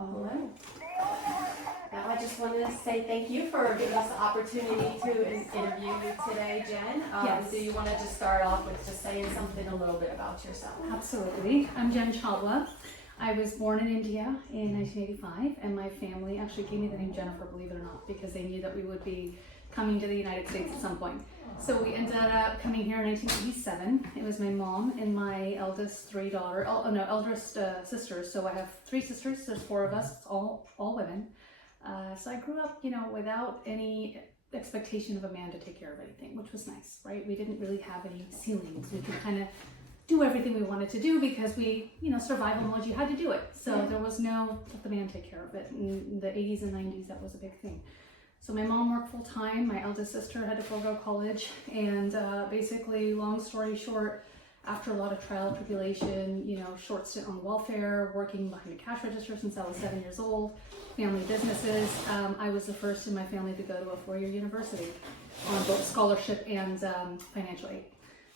All right. Now I just want to say thank you for giving us the opportunity to interview you today, Jen. Yes. Do you want to just start off with just saying something a little bit about yourself? Absolutely. I'm Jenn Chawla. I was born in India in 1985, and my family actually gave me the name Jennifer, believe it or not, because they knew that we would be coming to the United States at some point. So we ended up coming here in 1987. It was my mom and my eldest eldest sisters. So I have 3 sisters. There's 4 of us, all women. So I grew up, without any expectation of a man to take care of anything, which was nice, right? We didn't really have any ceilings. We could kind of do everything we wanted to do because we, survival mode, you had to do it. So there was no, let the man take care of it. In the 80s and 90s, that was a big thing. So my mom worked full time. My eldest sister had to forego college. And basically, long story short, after a lot of trial tribulation, short stint on welfare, working behind a cash register since I was 7 years old, family businesses, I was the first in my family to go to a 4-year university on both scholarship and financial aid.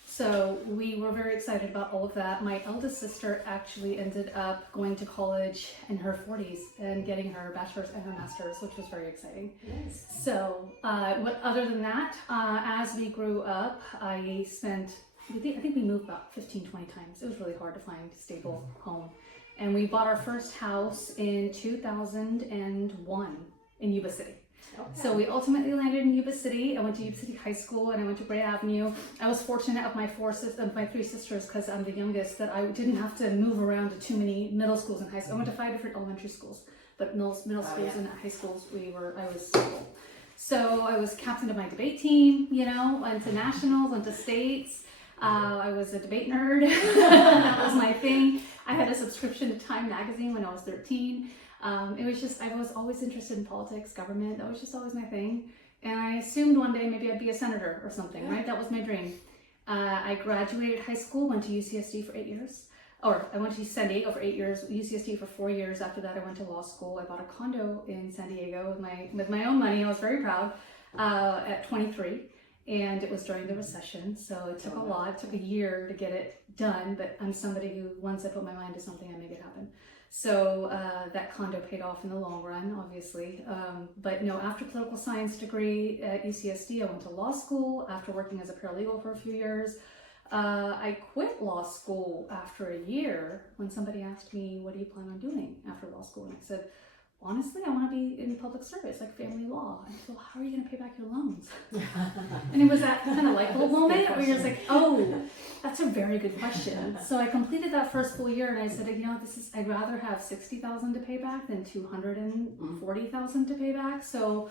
So we were very excited about all of that. My eldest sister actually ended up going to college in her 40s and getting her bachelor's and her master's, which was very exciting. Yes. So other than that, as we grew up, I think we moved about 15, 20 times. It was really hard to find a stable home. And we bought our first house in 2001 in Yuba City. Okay. So we ultimately landed in Yuba City. I went to Yuba City High School and I went to Bray Avenue. I was fortunate of my 3 sisters, because I'm the youngest, that I didn't have to move around to too many middle schools and high schools. I went to 5 different elementary schools, but middle schools and high schools I was single. So I was captain of my debate team, went to nationals, went to states. I was a debate nerd. That was my thing. I had a subscription to Time magazine when I was 13. It was just, I was always interested in politics, government. That was just always my thing. And I assumed one day maybe I'd be a senator or something, right? That was my dream. I graduated high school, went to UCSD for 8 years. Or I went to San Diego for 8 years, UCSD for 4 years. After that, I went to law school. I bought a condo in San Diego with my own money. I was very proud at 23. And it was during the recession, so it took a lot. It took a year to get it done, but I'm somebody who, once I put my mind to something, I make it happen. So that condo paid off in the long run, obviously. But no, after political science degree at UCSD, I went to law school. After working as a paralegal for a few years, I quit law school after a year when somebody asked me, what do you plan on doing after law school? And I said, honestly, I want to be in public service, like family law. And so, how are you going to pay back your loans? And it was that kind of light bulb moment where you're just like, oh, that's a very good question. So I completed that first full year, and I said, I'd rather have $60,000 to pay back than $240,000 to pay back. So,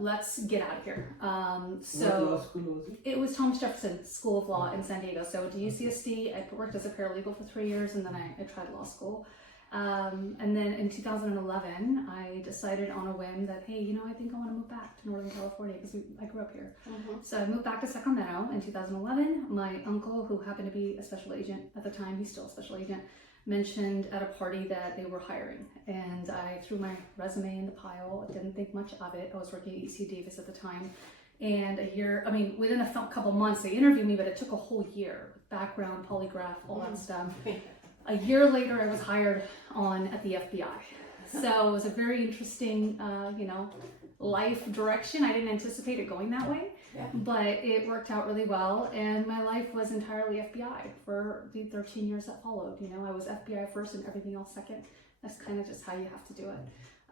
let's get out of here. What law school was it? It was Thomas Jefferson School of Law in San Diego. So I went to UCSD. I worked as a paralegal for 3 years, and then I tried law school. And then in 2011, I decided on a whim that, hey, I think I want to move back to Northern California because I grew up here. Mm-hmm. So I moved back to Sacramento in 2011. My uncle, who happened to be a special agent at the time, he's still a special agent, mentioned at a party that they were hiring. And I threw my resume in the pile. I didn't think much of it. I was working at UC Davis at the time. And within a couple months, they interviewed me, but it took a whole year. Background, polygraph, all that stuff. A year later, I was hired on at the FBI. So it was a very interesting, life direction. I didn't anticipate it going that way, but it worked out really well. And my life was entirely FBI for the 13 years that followed. I was FBI first and everything else second. That's kind of just how you have to do it.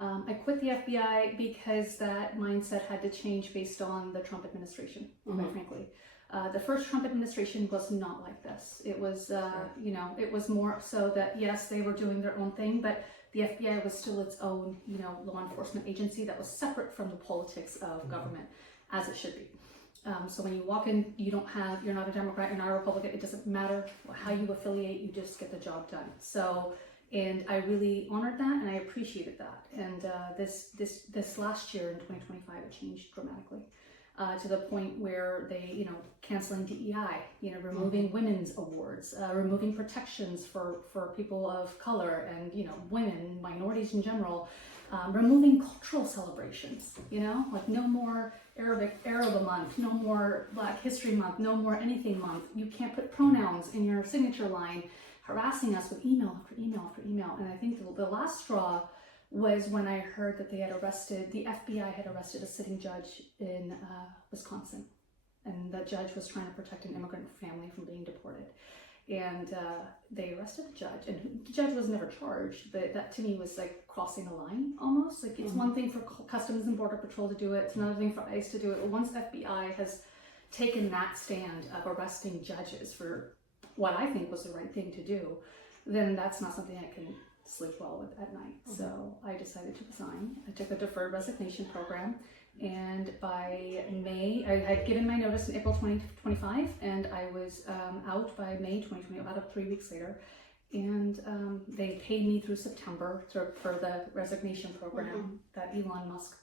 I quit the FBI because that mindset had to change based on the Trump administration, quite frankly. The first Trump administration was not like this. It was, it was more so that, yes, they were doing their own thing, but the FBI was still its own, law enforcement agency that was separate from the politics of government, as it should be. So when you walk in, you're not a Democrat, you're not a Republican, it doesn't matter how you affiliate, you just get the job done. So, and I really honored that and I appreciated that. And this last year in 2025, it changed dramatically. To the point where they, canceling DEI, removing women's awards, removing protections for people of color and, women, minorities in general, removing cultural celebrations, like no more Arab month, no more Black History Month, no more anything month. You can't put pronouns in your signature line, harassing us with email after email after email. And I think the last straw was when I heard that the FBI had arrested a sitting judge in Wisconsin. And the judge was trying to protect an immigrant family from being deported. And they arrested the judge, and the judge was never charged, but that to me was like crossing a line almost. Like it's one thing for Customs and Border Patrol to do it, it's another thing for ICE to do it. Once FBI has taken that stand of arresting judges for what I think was the right thing to do, then that's not something I can sleep well with at night. So I decided to resign. I took a deferred resignation program. And by May, I had given my notice in April 2025, and I was out by May 2020, about 3 weeks later. And they paid me through September for the resignation program that Elon Musk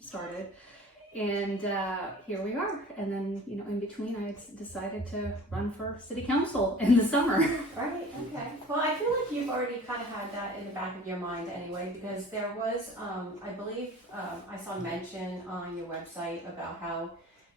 started. And here we are. And then, in between, I had decided to run for city council in the summer. Right, okay. Well, I feel like you've already kind of had that in the back of your mind anyway, because there was, I believe, I saw mention on your website about how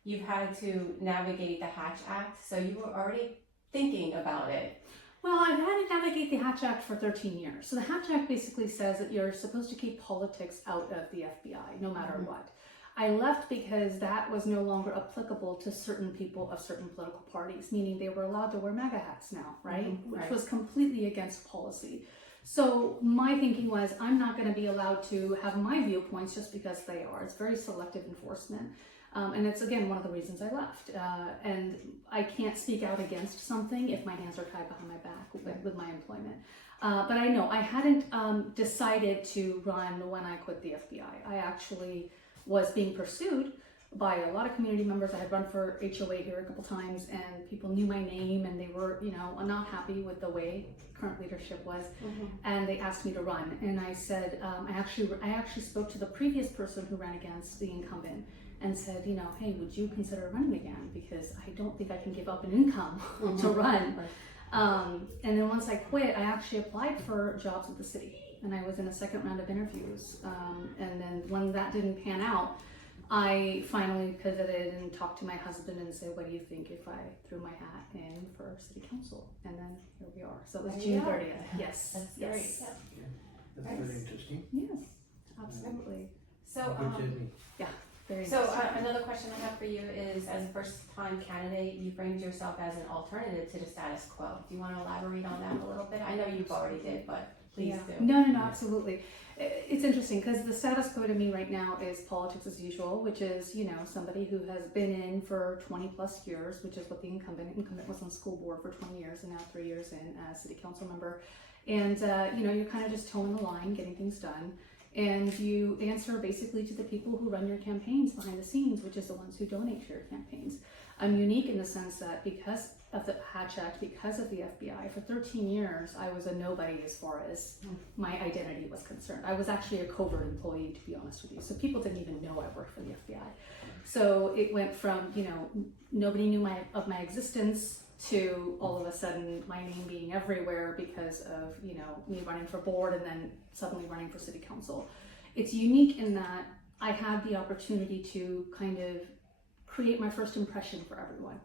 you've had to navigate the Hatch Act, so you were already thinking about it. Well, I've had to navigate the Hatch Act for 13 years. So the Hatch Act basically says that you're supposed to keep politics out of the FBI, no matter what. I left because that was no longer applicable to certain people of certain political parties, meaning they were allowed to wear MAGA hats now, right? Which was completely against policy. So my thinking was, I'm not going to be allowed to have my viewpoints just because they are. It's very selective enforcement. And it's, again, one of the reasons I left. And I can't speak out against something if my hands are tied behind my back with my employment. But I know I hadn't decided to run when I quit the FBI. I actually was being pursued by a lot of community members. I had run for HOA here a couple times, and people knew my name, and they were, not happy with the way current leadership was, and they asked me to run. And I said, I actually spoke to the previous person who ran against the incumbent and said, hey, would you consider running again? Because I don't think I can give up an income to run. And then once I quit, I actually applied for jobs with the city. And I was in a second round of interviews. And then when that didn't pan out, I finally pivoted and talked to my husband and said, what do you think if I threw my hat in for city council? And then here we are. So it was June 30th. Yes. That's yes. great. Yeah, that's very interesting. Yes, absolutely. So, Good journey. Yeah, very so interesting. another question I have for you is, as a first-time candidate, you framed yourself as an alternative to the status quo. Do you want to elaborate on that a little bit? I know you've already did, but please do. No, absolutely. It's interesting because the status quo to me right now is politics as usual, which is, somebody who has been in for 20 plus years, which is what the incumbent was on the school board for 20 years and now 3 years in as city council member. And, you're kind of just towing the line, getting things done. And you answer basically to the people who run your campaigns behind the scenes, which is the ones who donate to your campaigns. I'm unique in the sense that because of the Hatch Act, because of the FBI, for 13 years, I was a nobody as far as my identity was concerned. I was actually a covert employee, to be honest with you. So people didn't even know I worked for the FBI. So it went from, nobody knew of my existence to all of a sudden my name being everywhere because of, me running for board and then suddenly running for city council. It's unique in that I had the opportunity to kind of create my first impression for everyone.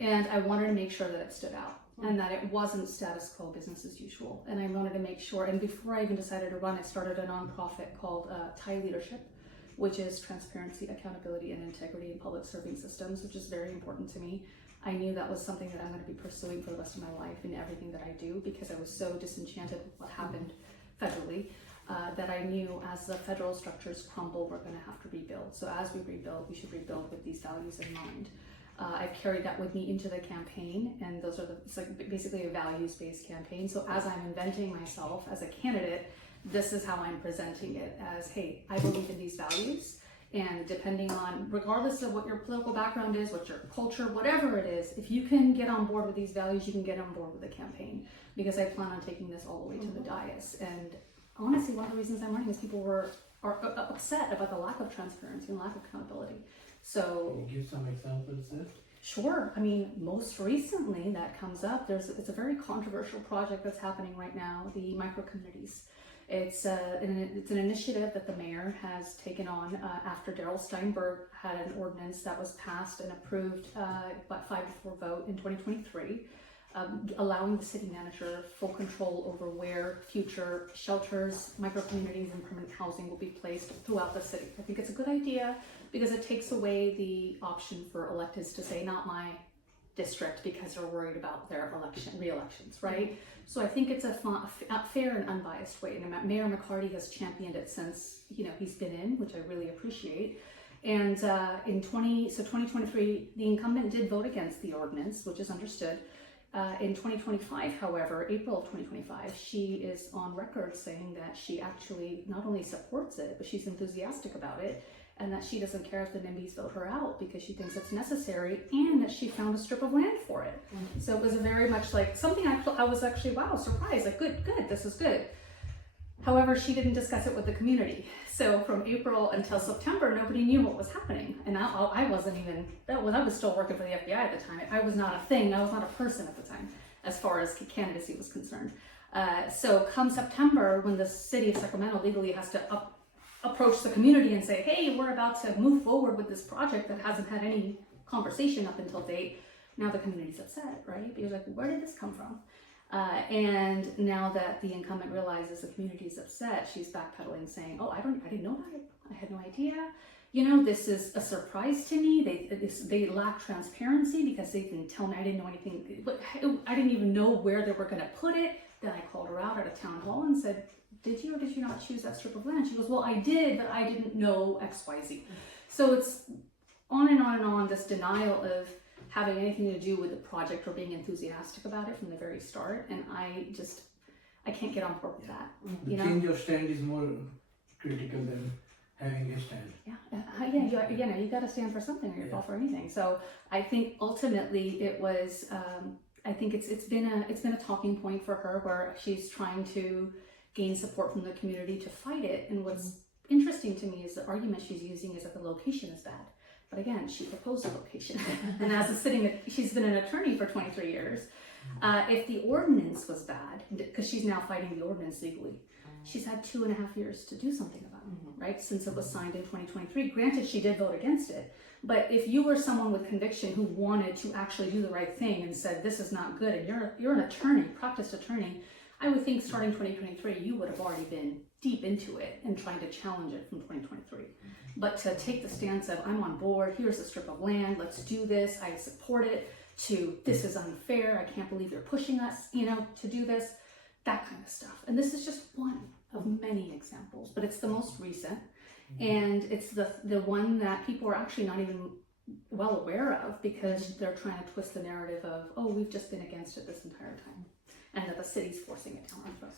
And I wanted to make sure that it stood out and that it wasn't status quo, business as usual. And I wanted to make sure, and before I even decided to run, I started a nonprofit called Thai Leadership, which is transparency, accountability, and integrity in public serving systems, which is very important to me. I knew that was something that I'm going to be pursuing for the rest of my life in everything that I do, because I was so disenchanted with what happened federally. That I knew as the federal structures crumble, we're going to have to rebuild. So as we rebuild, we should rebuild with these values in mind. I've carried that with me into the campaign, and those are it's like basically a values-based campaign. So as I'm inventing myself as a candidate, this is how I'm presenting it as, hey, I believe in these values, and depending on, regardless of what your political background is, what your culture, whatever it is, if you can get on board with these values, you can get on board with the campaign, because I plan on taking this all the way to the dais. And honestly, one of the reasons I'm running is people are upset about the lack of transparency and lack of accountability. So, can you give some examples there? Sure. I mean, most recently that comes up, it's a very controversial project that's happening right now, the micro communities. It's an initiative that the mayor has taken on after Darrell Steinberg had an ordinance that was passed and approved by 5-4 vote in 2023. allowing the city manager full control over where future shelters, micro-communities, and permanent housing will be placed throughout the city. I think it's a good idea because it takes away the option for electeds to say, not my district, because they're worried about their re-elections, right? So I think it's a fair and unbiased way, and Mayor McCarty has championed it since, he's been in, which I really appreciate. And in 2023, the incumbent did vote against the ordinance, which is understood. In 2025, however, April of 2025, she is on record saying that she actually not only supports it, but she's enthusiastic about it, and that she doesn't care if the NIMBYs vote her out because she thinks it's necessary, and that she found a strip of land for it. Mm-hmm. So it was very much like something I was actually, wow, surprised, like good, this is good. However, she didn't discuss it with the community. So from April until September, nobody knew what was happening. And I wasn't even, I was still working for the FBI at the time. I was not a thing, I was not a person at the time, as far as candidacy was concerned. So come September, when the city of Sacramento legally has to approach the community and say, hey, we're about to move forward with this project that hasn't had any conversation up until date, now the community's upset, right? Because like, where did this come from? And now that the incumbent realizes the community is upset, she's backpedaling, saying, "Oh, I didn't know about it. I had no idea. This is a surprise to me. They lack transparency because they didn't tell me. I didn't know anything. But I didn't even know where they were going to put it." Then I called her out at a town hall and said, "Did you or did you not choose that strip of land?" She goes, "Well, I did, but I didn't know X, Y, Z." So it's on and on and on. This denial of having anything to do with the project or being enthusiastic about it from the very start, and I can't get on board with that. The change of stand is more critical than having a stand. You got to stand for something or you fall for anything. So I think ultimately it was. I think it's been a talking point for her where she's trying to gain support from the community to fight it. And what's interesting to me is the argument she's using is that the location is bad. But again, she proposed a location, and she's been an attorney for 23 years. If the ordinance was bad, because she's now fighting the ordinance legally, she's had 2.5 years to do something about it, right? Since it was signed in 2023. Granted, she did vote against it, but if you were someone with conviction who wanted to actually do the right thing and said this is not good, and you're an attorney, practiced attorney, I would think starting 2023, you would have already been deep into it and trying to challenge it from 2023. But to take the stance of, I'm on board, here's a strip of land, let's do this, I support it, to this is unfair, I can't believe you're pushing us, to do this, that kind of stuff. And this is just one of many examples, but it's the most recent. And it's the one that people are actually not even well aware of because they're trying to twist the narrative of, oh, we've just been against it this entire time. And that the city's forcing it down on us.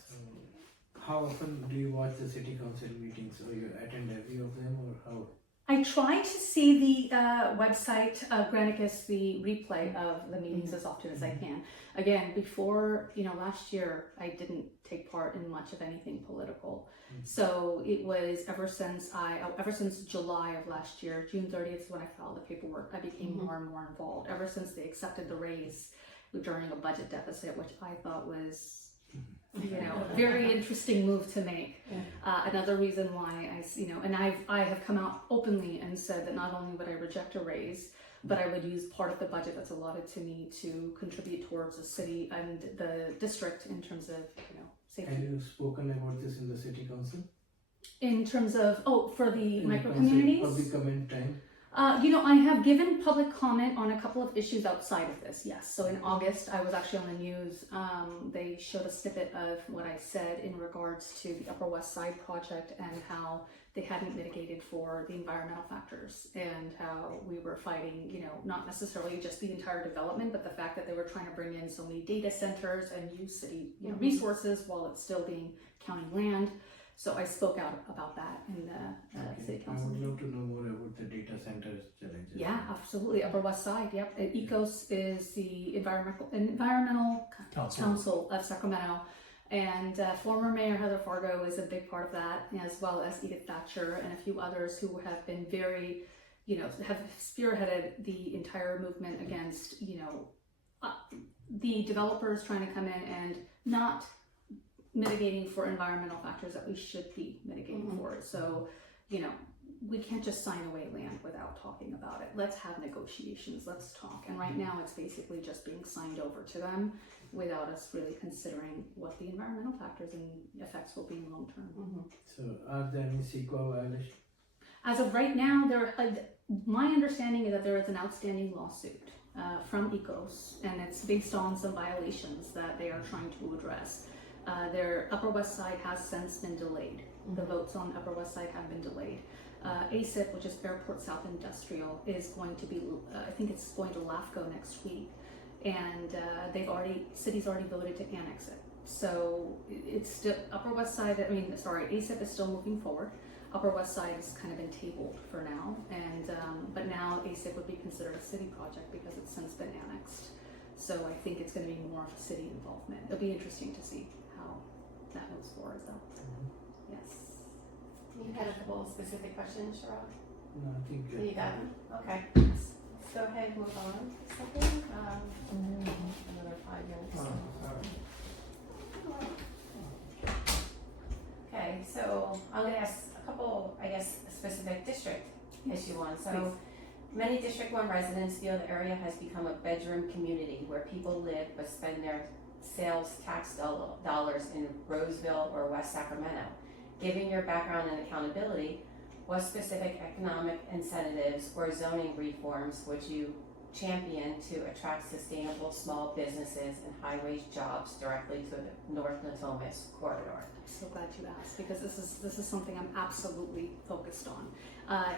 How often do you watch the city council meetings, or you attend every of them, or how? I try to see the website, Granicus, the replay of the meetings as often as I can. Again, before, last year, I didn't take part in much of anything political. So it was ever since July of last year, June 30th is when I filed the paperwork, I became more and more involved. Ever since they accepted the raise during a budget deficit, which I thought was a very interesting move to make. Another reason why and I have come out openly and said that not only would I reject a raise, but I would use part of the budget that's allotted to me to contribute towards the city and the district in terms of safety. Have you spoken about this in the city council? In terms of for the micro communities? Public comment time. I have given public comment on a couple of issues outside of this, yes. So in August, I was actually on the news. They showed a snippet of what I said in regards to the Upper West Side project and how they hadn't mitigated for the environmental factors and how we were fighting, not necessarily just the entire development, but the fact that they were trying to bring in so many data centers and use city resources while it's still being county land. So I spoke out about that in the city council. I would love to know more about the data centers challenges. Yeah, absolutely. Upper West Side, yep. ECOS is the Environmental Council of Sacramento. And former Mayor Heather Fargo is a big part of that, as well as Edith Thatcher and a few others who have been very, have spearheaded the entire movement against, the developers trying to come in and not mitigating for environmental factors that we should be mitigating for. So, we can't just sign away land without talking about it. Let's have negotiations, let's talk. And right now it's basically just being signed over to them without us really considering what the environmental factors and effects will be long term. So are there any CEQA violations? As of right now, my understanding is that there is an outstanding lawsuit from Ecos, and it's based on some violations that they are trying to address. Their Upper West Side has since been delayed. The votes on Upper West Side have been delayed. ASIP, which is Airport South Industrial, is going to be, I think it's going to LAFCO next week, and city's already voted to annex it. So it's still, ASIP is still moving forward. Upper West Side has kind of been tabled for now, and but now ASIP would be considered a city project because it's since been annexed. So I think it's going to be more of a city involvement. It'll be interesting to see how that moves forward, though. Yes. You had a couple of specific questions, Chirag? No, I think. You got them? Okay. Let's go ahead and move on a second. Another 5 minutes. Okay, so I'm going to ask a couple, I guess, specific district issue ones. So many District 1 residents feel the area has become a bedroom community where people live but spend their sales tax dollars in Roseville or West Sacramento. Given your background and accountability, what specific economic incentives or zoning reforms would you champion to attract sustainable small businesses and high-wage jobs directly to the North Natomas corridor? I'm so glad you asked, because this is something I'm absolutely focused on.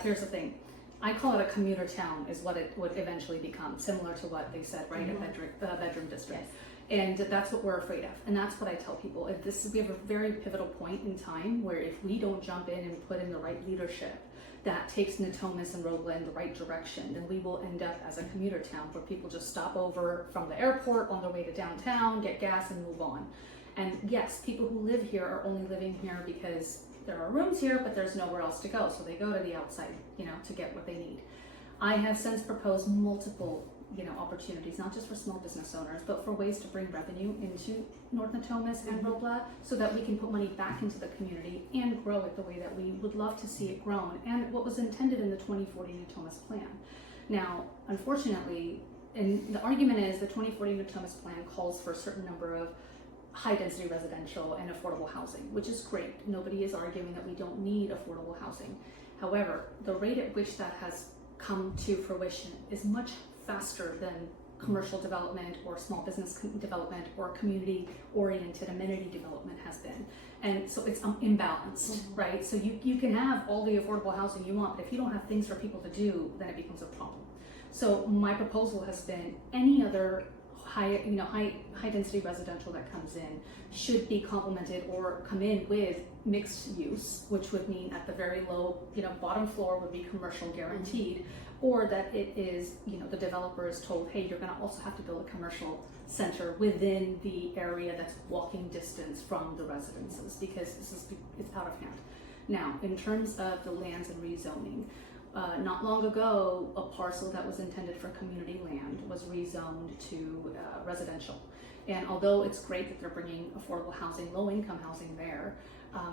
Here's the thing. I call it a commuter town is what it would eventually become, similar to what they said, right, a bedroom district. Yes. And that's what we're afraid of. And that's what I tell people. We have a very pivotal point in time where if we don't jump in and put in the right leadership that takes Natomas and Rolla in the right direction, then we will end up as a commuter town where people just stop over from the airport on their way to downtown, get gas, and move on. And yes, people who live here are only living here because there are rooms here, but there's nowhere else to go. So they go to the outside, to get what they need. I have since proposed multiple opportunities, not just for small business owners, but for ways to bring revenue into North Natomas and Rolla so that we can put money back into the community and grow it the way that we would love to see it grown and what was intended in the 2040 Natomas plan. Now, unfortunately, and the argument is the 2040 Natomas plan calls for a certain number of high-density residential and affordable housing, which is great. Nobody is arguing that we don't need affordable housing. However, the rate at which that has come to fruition is much faster than commercial development or small business development or community-oriented amenity development has been. And so it's imbalanced, right? So you can have all the affordable housing you want, but if you don't have things for people to do, then it becomes a problem. So my proposal has been any other high density residential that comes in should be complemented or come in with mixed use, which would mean at the very low, bottom floor would be commercial guaranteed, or that it is, the developer is told, hey, you're going to also have to build a commercial center within the area that's walking distance from the residences, because it's out of hand. Now, in terms of the lands and rezoning, not long ago, a parcel that was intended for community land was rezoned to residential. And although it's great that they're bringing affordable housing, low-income housing there,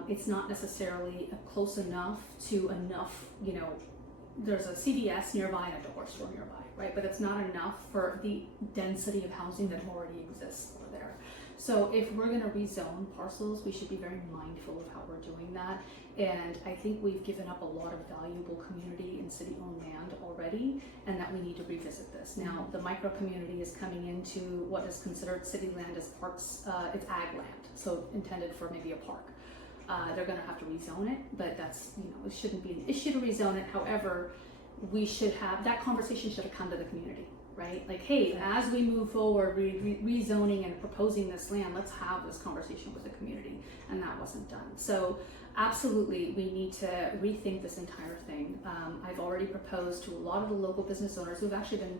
it's not necessarily close enough to enough, there's a CVS nearby and a dollar store nearby, right? But it's not enough for the density of housing that already exists over there. So if we're going to rezone parcels, we should be very mindful of how we're doing that. And I think we've given up a lot of valuable community and city-owned land already, and that we need to revisit this. Now, the micro community is coming into what is considered city land as parks, it's ag land, so intended for maybe a park. They're going to have to rezone it, but that's, it shouldn't be an issue to rezone it. However, we should have, that conversation should have come to the community, right? Like, hey, as we move forward, rezoning and proposing this land, let's have this conversation with the community, and that wasn't done. So absolutely, we need to rethink this entire thing. I've already proposed to a lot of the local business owners who've actually been,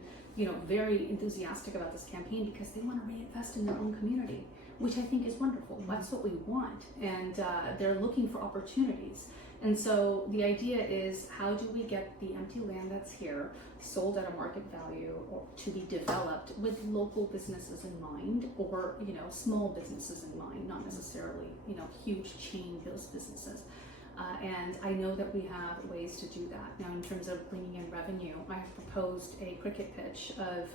very enthusiastic about this campaign because they want to reinvest in their own community, which I think is wonderful. That's what we want, and they're looking for opportunities. And so the idea is, how do we get the empty land that's here sold at a market value or to be developed with local businesses in mind, or small businesses in mind, not necessarily huge chain those businesses. And I know that we have ways to do that. Now, in terms of bringing in revenue, I have proposed a cricket pitch of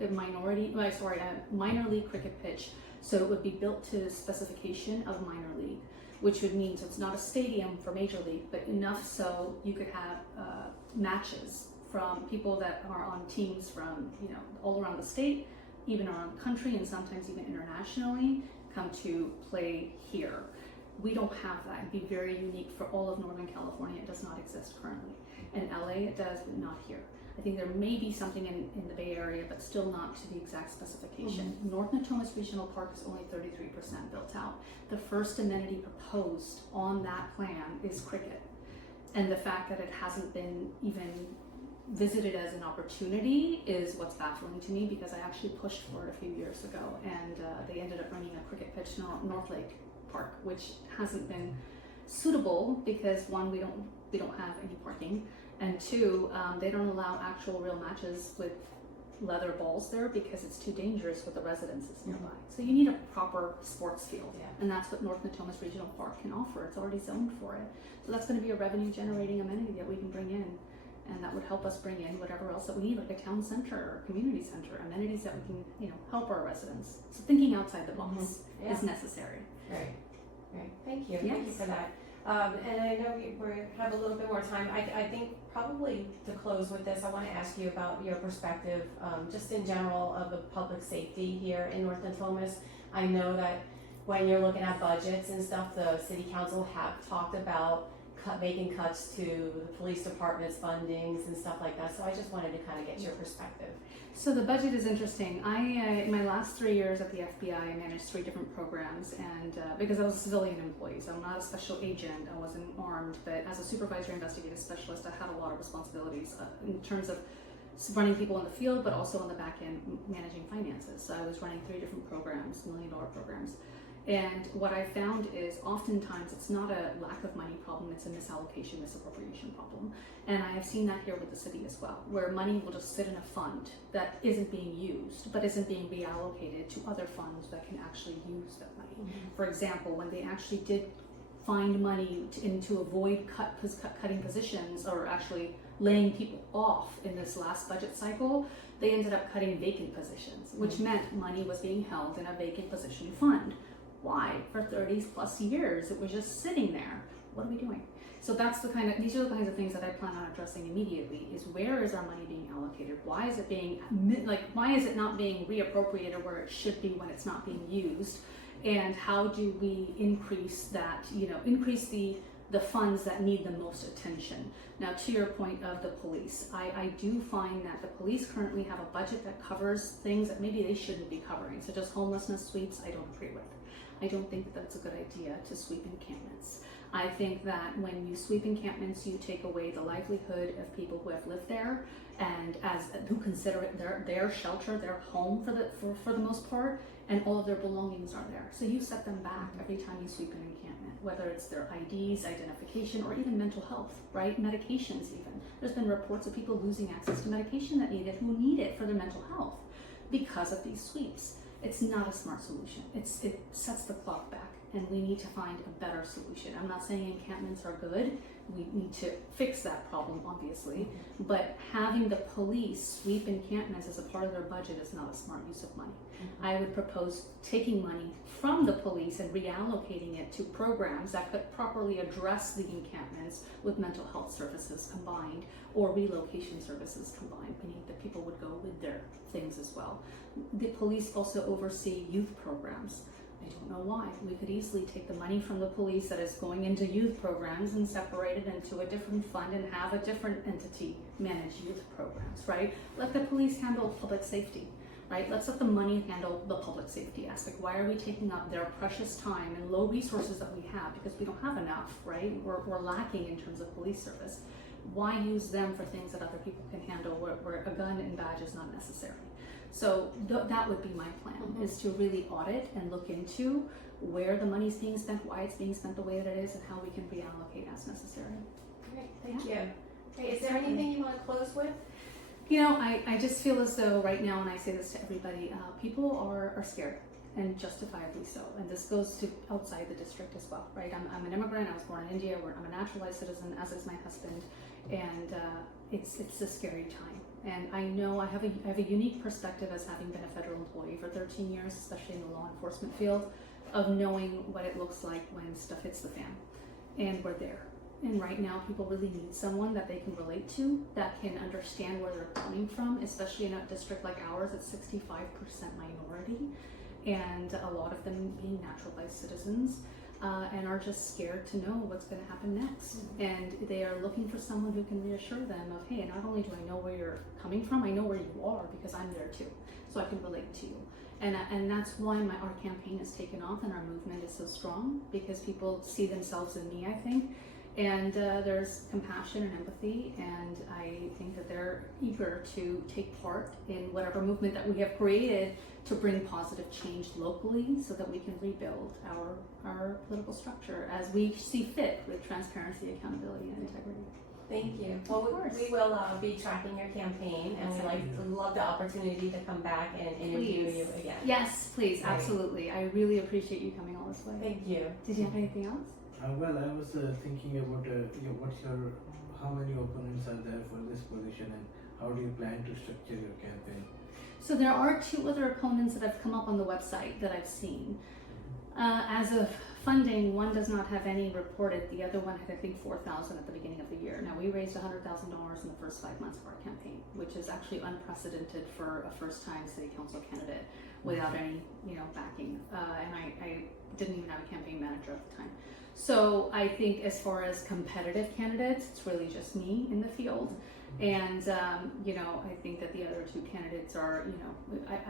a minor league cricket pitch. So it would be built to specification of minor league, which would mean, so it's not a stadium for major league, but enough so you could have matches from people that are on teams from, all around the state, even around the country, and sometimes even internationally, come to play here. We don't have that. It'd be very unique for all of Northern California. It does not exist currently. In LA it does, but not here. I think there may be something in the Bay Area, but still not to the exact specification. North Natomas Regional Park is only 33% built out. The first amenity proposed on that plan is cricket. And the fact that it hasn't been even visited as an opportunity is what's baffling to me, because I actually pushed for it a few years ago, and they ended up running a cricket pitch in North Lake Park, which hasn't been suitable because one, we don't have any parking, and two, they don't allow actual real matches with leather balls there because it's too dangerous with the residences nearby. So you need a proper sports field, and that's what North Natomas Regional Park can offer. It's already zoned for it. So that's going to be a revenue generating amenity that we can bring in, and that would help us bring in whatever else that we need, like a town center or community center, amenities that we can, help our residents. So thinking outside the box is necessary. Right. Thank you. Yes. Thank you for that. And I know we have a little bit more time. I think probably to close with this, I want to ask you about your perspective, just in general, of the public safety here in North Natomas. I know that when you're looking at budgets and stuff, the city council have talked about making cuts to the police department's fundings and stuff like that. So I just wanted to kind of get your perspective. So the budget is interesting. In my last 3 years at the FBI, I managed 3 different programs, and because I was a civilian employee, so I'm not a special agent, I wasn't armed, but as a supervisory investigative specialist, I had a lot of responsibilities in terms of running people in the field, but also on the back end managing finances. So I was running 3 different programs, $1 million programs. And what I found is oftentimes it's not a lack of money problem, it's a misallocation, misappropriation problem. And I have seen that here with the city as well, where money will just sit in a fund that isn't being used, but isn't being reallocated to other funds that can actually use that money. For example, when they actually did find money to avoid cutting positions, or actually laying people off in this last budget cycle, they ended up cutting vacant positions, which meant money was being held in a vacant position fund. Why? For 30 plus years, it was just sitting there. What are we doing? So these are the kinds of things that I plan on addressing immediately, is where is our money being allocated? Why is it not being reappropriated where it should be when it's not being used? And how do we increase that, increase the funds that need the most attention? Now, to your point of the police, I do find that the police currently have a budget that covers things that maybe they shouldn't be covering. So just homelessness sweeps, I don't agree with. I don't think that's a good idea to sweep encampments. I think that when you sweep encampments, you take away the livelihood of people who have lived there and who consider it their shelter, their home for the most part, and all of their belongings are there. So you set them back every time you sweep an encampment, whether it's their IDs, identification, or even mental health, right? Medications even. There's been reports of people losing access to medication who need it for their mental health because of these sweeps. It's not a smart solution. It sets the clock back, and we need to find a better solution. I'm not saying encampments are good. We need to fix that problem, obviously, but having the police sweep encampments as a part of their budget is not a smart use of money. I would propose taking money from the police and reallocating it to programs that could properly address the encampments with mental health services combined, or relocation services combined, meaning that people would go with their things as well. The police also oversee youth programs. I don't know why. We could easily take the money from the police that is going into youth programs and separate it into a different fund and have a different entity manage youth programs, right? Let the police handle public safety, right? Let's let the money handle the public safety aspect. Why are we taking up their precious time and low resources that we have, because we don't have enough, right? We're lacking in terms of police service. Why use them for things that other people can handle where a gun and badge is not necessary? So that would be my plan, is to really audit and look into where the money's being spent, why it's being spent the way that it is, and how we can reallocate as necessary. Great, thank you. Okay, is there anything you want to close with? I just feel as though right now, and I say this to everybody, people are scared. and justifiably so. And this goes to outside the district as well, right? I'm an immigrant. I was born in India. I'm a naturalized citizen, as is my husband, and it's a scary time. And I know I have a unique perspective as having been a federal employee for 13 years, especially in the law enforcement field, of knowing what it looks like when stuff hits the fan, and we're there. And right now, people really need someone that they can relate to, that can understand where they're coming from, especially in a district like ours. It's 65% minority, and a lot of them being naturalized citizens, and are just scared to know what's going to happen next. And they are looking for someone who can reassure them of, hey, not only do I know where you're coming from, I know where you are because I'm there too, so I can relate to you. And that's why our campaign has taken off and our movement is so strong, because people see themselves in me, I think. And there's compassion and empathy, and I think that they're eager to take part in whatever movement that we have created to bring positive change locally, so that we can rebuild our political structure as we see fit, with transparency, accountability, and integrity. Thank you. Well, we will be tracking your campaign, and we love the opportunity to come back and interview you again. Yes, please, Right. absolutely. I really appreciate you coming all this way. Thank you. Did you have anything else? Well, I was thinking about how many opponents are there for this position, and how do you plan to structure your campaign? So there are 2 other opponents that have come up on the website that I've seen. As of funding, one does not have any reported. The other one had, I think, $4,000 at the beginning of the year. Now, we raised $100,000 in the first 5 months of our campaign, which is actually unprecedented for a first-time city council candidate without any, backing. And I didn't even have a campaign manager at the time. So I think as far as competitive candidates, it's really just me in the field. And, I think that the other 2 candidates are,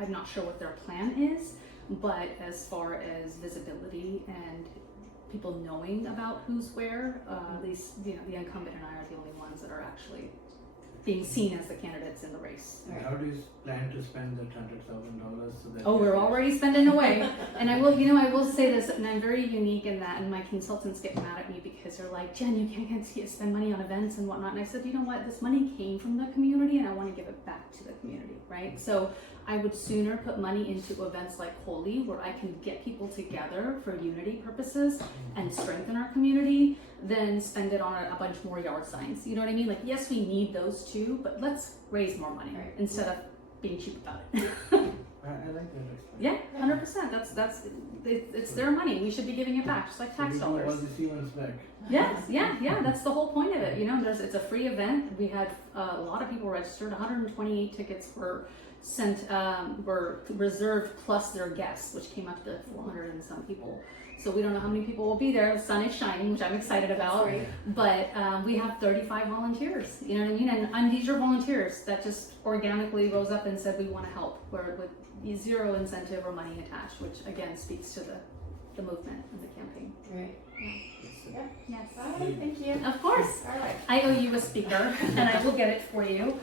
I'm not sure what their plan is, but as far as visibility and people knowing about who's where, at least, the incumbent and I are the only ones that are actually being seen as the candidates in the race. And how do you plan to spend that $100,000 so that? Oh, we're already spending away. And I will say this, and I'm very unique in that, and my consultants get mad at me because they're like, Jen, you can't spend money on events and whatnot. And I said, you know what, this money came from the community and I want to give it back to the community, right? So I would sooner put money into events like Holi, where I can get people together for unity purposes and strengthen our community, than spend it on a bunch more yard signs. You know what I mean? Like, yes, we need those too, but let's raise more money instead of being cheap about it. I like that. Yeah, 100%. It's their money. We should be giving it back, just like tax So we dollars. all these events back. Yes, yeah. That's the whole point of it. It's a free event. We had a lot of people registered. 128 tickets were reserved plus their guests, which came up to 400 and some people. So we don't know how many people will be there. The sun is shining, which I'm excited about. Right. But we have 35 volunteers. You know what I mean? And these are volunteers that just organically rose up and said we want to help, with zero incentive or money attached, which again speaks to the movement and the campaign. Right. Yeah. Yes. All right. Thank you. Of course. All right. I owe you a speaker, and I will get it for you.